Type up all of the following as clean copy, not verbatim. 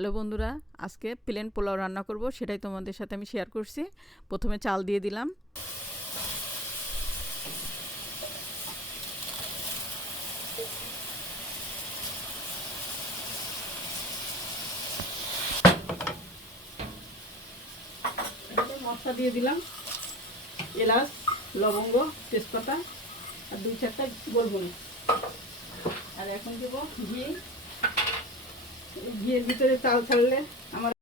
Hello বন্ধুরা, আজকে plane pulao রান্না করব, সেটাই তোমাদের সাথে আমি শেয়ার করছি। প্রথমে চাল দিয়ে দিলাম। মশলা দিয়ে দিলাম, এলাচ, লবঙ্গ, তেজপাতা আর 2-4টা গোলমরিচ। আর এখন দেব ঘি। ঘিয়ের ভিতরে চাল ছাড়লে আমার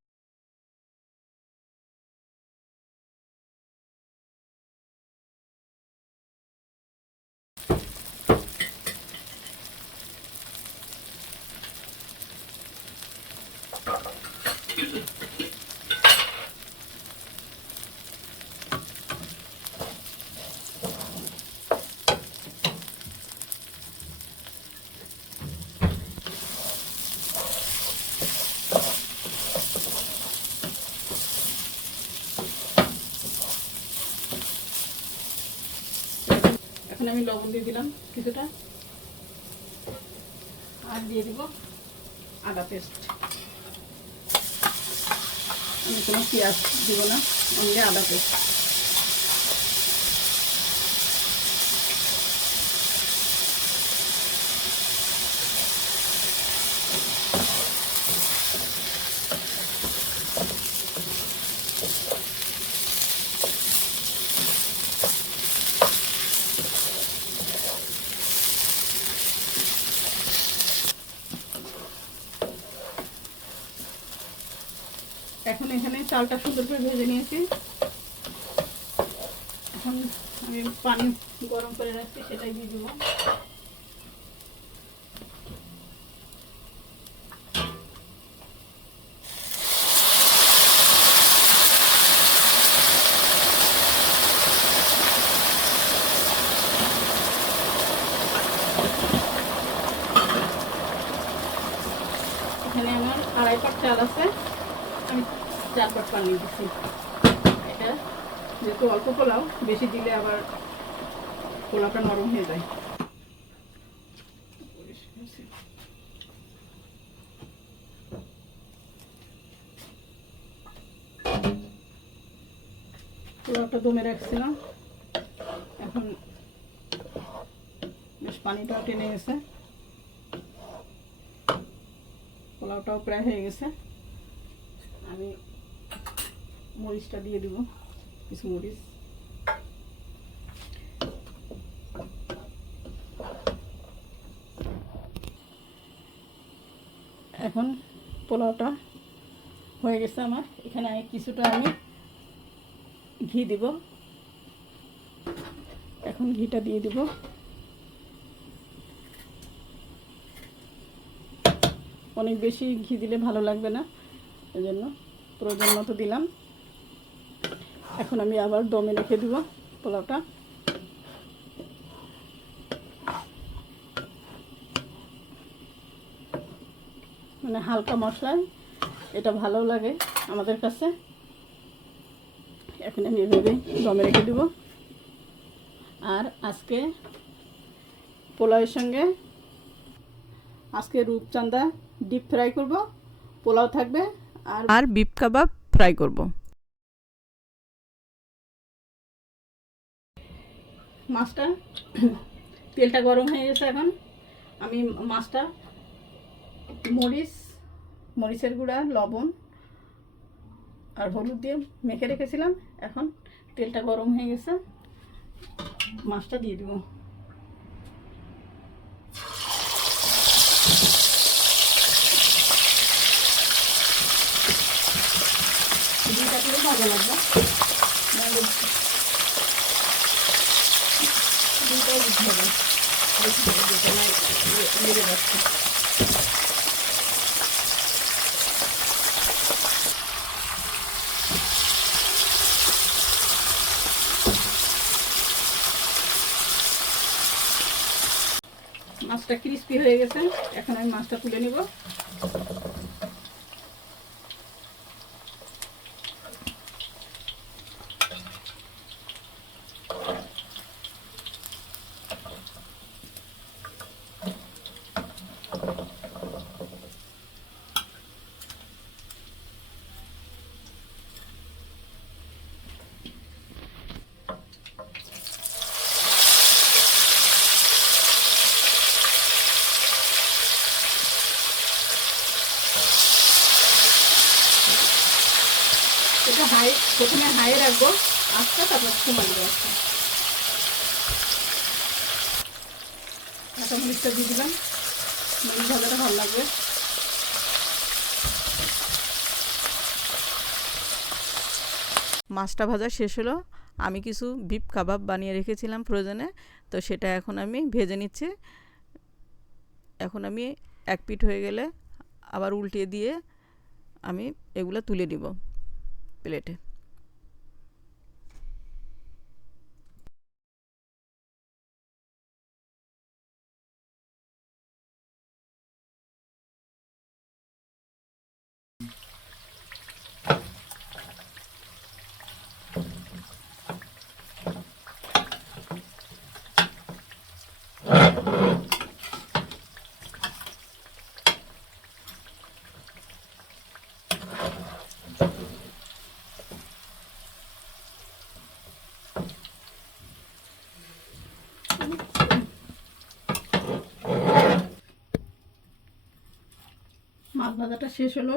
এখন আমি লবণ দিয়ে দিলাম কিছুটা, আর দিয়ে দিব আদা পেস্ট। আমি কোনো পেঁয়াজ দিব না, অনলি আদা পেস্ট। এখন এখানে চালটা সুন্দর করে ভেজে নিয়েছি। এখন আমি পানি গরম করে রাখছি, সেটাই দিয়ে দেবো। এখানে আমার 2.5 পাট চাল আছে, আমি 4 পাট পানি দিচ্ছি। এটা যেহেতু অল্প পোলাও, বেশি দিলে আবার পোলাওটা নরম হয়ে যায়। পোলাওটা দমে রাখছিলাম, এখন বেশ পানিটাও টেনে গেছে, পোলাওটাও প্রায় হয়ে গেছে। আমি মরিচটা দিয়ে দিব, কিছু মরিচ। এখন পোলাওটা হয়ে গেছে আমার। এখানে কিছুটা আমি ঘি দিব, এখন ঘিটা দিয়ে দিব। অনেক বেশি ঘি দিলে ভালো লাগবে না, এজন্য প্রয়োজন মতো দিলাম। এখন আমি আবার দমে রেখে দিব পোলাওটা। মানে হালকা মশলায় এটা ভালো লাগে আমাদের কাছে। এখন আমি এভাবে দমে রেখে দিব। আর আজকে পোলাওয়ের সঙ্গে আজকে রূপচাঁদা ডিপ ফ্রাই করব, পোলাও থাকবে আর বিফ কাবাব ফ্রাই করব। মাছটা তেলটা গরম হয়ে গেছে, এখন আমি মাছটা মরিচের গুঁড়া, লবণ আর হলুদ দিয়ে মেখে রেখেছিলাম। এখন তেলটা গরম হয়ে গেছে, মাছটা দিয়ে দেবো। দুইটা করে ভাজা লাগবে, দুইটাই দিতে হবে, লেগে যাচ্ছে। মাছটা ক্রিস্পি হয়ে গেছে, এখন আমি মাছটা তুলে নিব। এটা হাই, প্রথমে হাই রাখবো, আস্তে তারপর কমাবো আস্তে। কাঁচামরিচটা দিয়ে দিলাম, মরিচ ভাজাটা ভালো লাগবে। মাছটা ভাজা শেষ হলো। আমি কিছু বিফ কাবাব বানিয়ে রেখেছিলাম ফ্রোজেনে, তো সেটা এখন আমি ভেজে নিচ্ছি। এখন আমি এক পিঠ হয়ে গেলে আবার উল্টিয়ে দিয়ে আমি এগুলো তুলে নিব প্লেটে। মাছ ভাজাটা শেষ হলো,